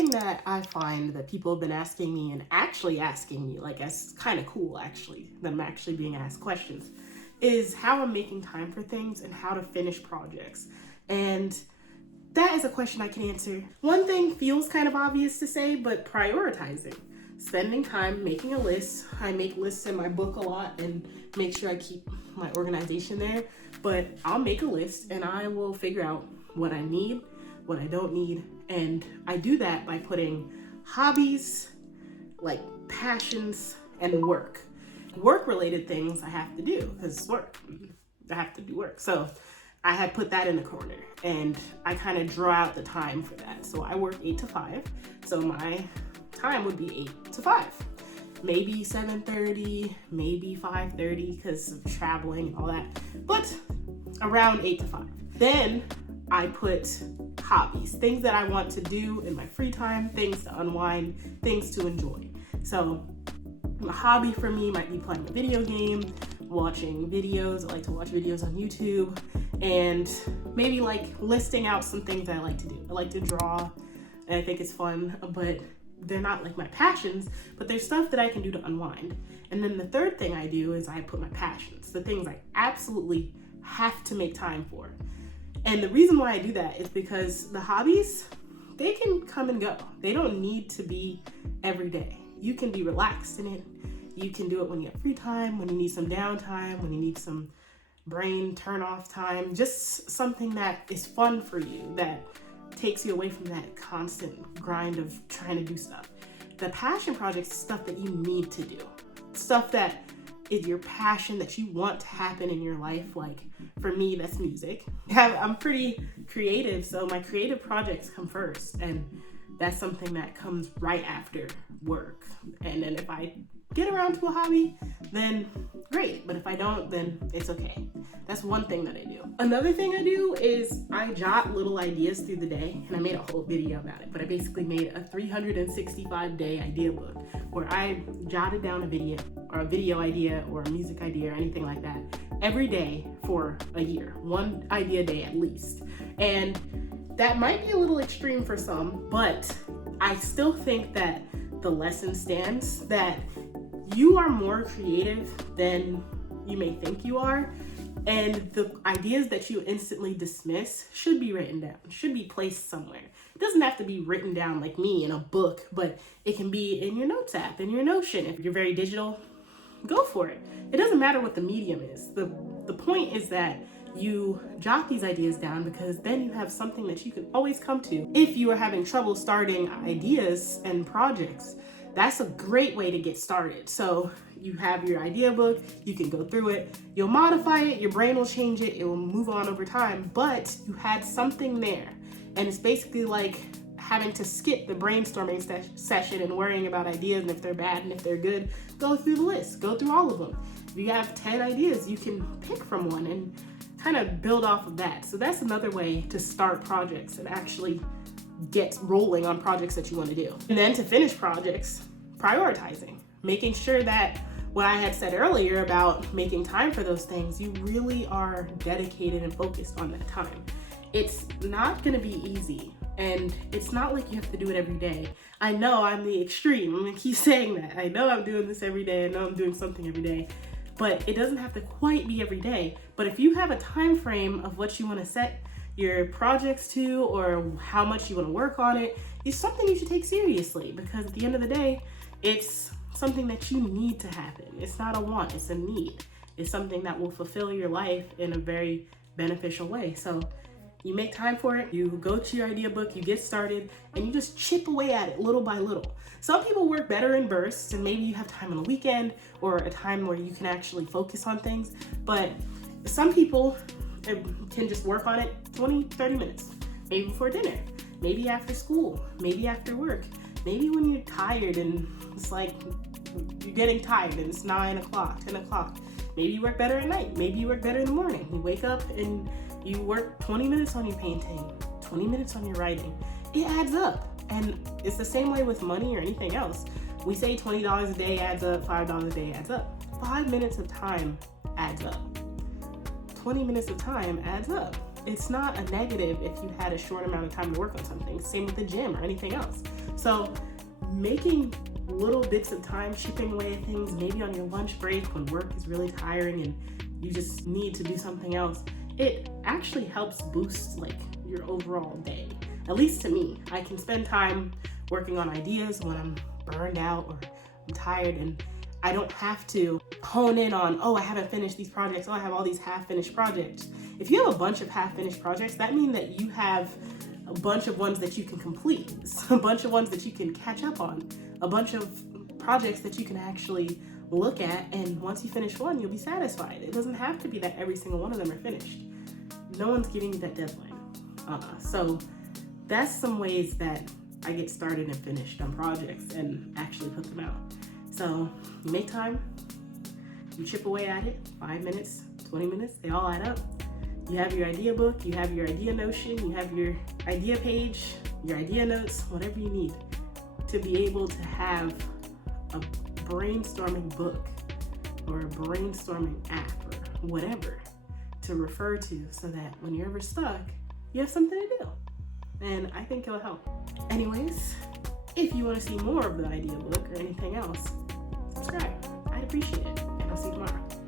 thing that I find that people have been asking me and actually asking me, like, it's kind of cool actually, them actually being asked questions, is how I'm making time for things and how to finish projects. And that is a question I can answer. One thing feels kind of obvious to say, but prioritizing. Spending time making a list. I make lists in my book a lot and make sure I keep my organization there. But I'll make a list and I will figure out what I need, what I don't need. And I do that by putting hobbies, like passions, and work. Work-related things I have to do because it's work. I have to do work. So I had put that in the corner and I kind of draw out the time for that. So I work 8 to 5. So my time would be 8 to 5. Maybe 7:30, maybe 5:30 because of traveling and all that. But around 8 to 5. Then I put hobbies, things that I want to do in my free time, things to unwind, things to enjoy. So a hobby for me might be playing a video game, watching videos. I like to watch videos on YouTube, and maybe like listing out some things that I like to do. I like to draw, and I think it's fun, but they're not like my passions, but there's stuff that I can do to unwind. And then the third thing I do is I put my passions, the things I absolutely have to make time for. And the reason why I do that is because the hobbies, they can come and go. They don't need to be every day. You can be relaxed in it. You can do it when you have free time, when you need some downtime, when you need some brain turn off time, just something that is fun for you, that takes you away from that constant grind of trying to do stuff. The passion projects is stuff that you need to do. Stuff that is your passion that you want to happen in your life. Like for me, that's music. I'm pretty creative, so my creative projects come first, and that's something that comes right after work. And then if I get around to a hobby, then great. But if I don't, then it's okay. That's one thing that I do. Another thing I do is I jot little ideas through the day, and I made a whole video about it, but I basically made a 365-day idea book where I jotted down a video idea or a music idea or anything like that every day for a year, one idea a day at least. And that might be a little extreme for some, but I still think that the lesson stands that you are more creative than you may think you are, and the ideas that you instantly dismiss should be written down, should be placed somewhere. It doesn't have to be written down like me in a book, but it can be in your notes app, in your Notion. If you're very digital, go for it. It doesn't matter what the medium is. The point is that you jot these ideas down because then you have something that you can always come to. If you are having trouble starting ideas and projects, that's a great way to get started. So you have your idea book, you can go through it, you'll modify it, your brain will change it, it will move on over time, but you had something there. And it's basically like having to skip the brainstorming session and worrying about ideas and if they're bad and if they're good. Go through the list, go through all of them. If you have 10 ideas, you can pick from one and kind of build off of that. So that's another way to start projects and actually get rolling on projects that you want to do. And then to finish projects, prioritizing, making sure that what I had said earlier about making time for those things, you really are dedicated and focused on that time. It's not going to be easy, and it's not like you have to do it every day. I know I'm the extreme. I'm going to keep saying that. I know I'm doing this every day. I know I'm doing something every day, but it doesn't have to quite be every day. But if you have a time frame of what you want to set your projects to or how much you want to work on it, it's something you should take seriously, because at the end of the day, it's something that you need to happen. It's not a want, it's a need. It's something that will fulfill your life in a very beneficial way. So you make time for it, you go to your idea book, you get started, and you just chip away at it little by little. Some people work better in bursts, and maybe you have time on a weekend or a time where you can actually focus on things, but some people can just work on it 20, 30 minutes, maybe before dinner, maybe after school, maybe after work, maybe when you're tired and it's like you're getting tired and it's 9 o'clock, 10 o'clock. Maybe you work better at night, maybe you work better in the morning. You wake up and you work 20 minutes on your painting, 20 minutes on your writing. It adds up. And it's the same way with money or anything else. We say $20 a day adds up, $5 a day adds up. 5 minutes of time adds up. 20 minutes of time adds up. It's not a negative if you had a short amount of time to work on something. Same with the gym or anything else. So making little bits of time, chipping away at things, maybe on your lunch break when work is really tiring and you just need to do something else, it actually helps boost like your overall day. At least to me, I can spend time working on ideas when I'm burned out or I'm tired, and I don't have to hone in on, oh, I haven't finished these projects, oh, I have all these half-finished projects. If you have a bunch of half-finished projects, that means that you have a bunch of ones that you can complete, a bunch of ones that you can catch up on, a bunch of projects that you can actually look at, and once you finish one, you'll be satisfied. It doesn't have to be that every single one of them are finished. No one's giving you that deadline. So that's some ways that I get started and finished on projects and actually put them out. So you make time, you chip away at it, 5 minutes, 20 minutes, they all add up. You have your idea book, you have your idea notion, you have your idea page, your idea notes, whatever you need to be able to have a brainstorming book or a brainstorming app or whatever to refer to, so that when you're ever stuck, you have something to do. And I think it'll help. Anyways, if you want to see more of the idea book or anything else, subscribe. I'd appreciate it. And I'll see you tomorrow.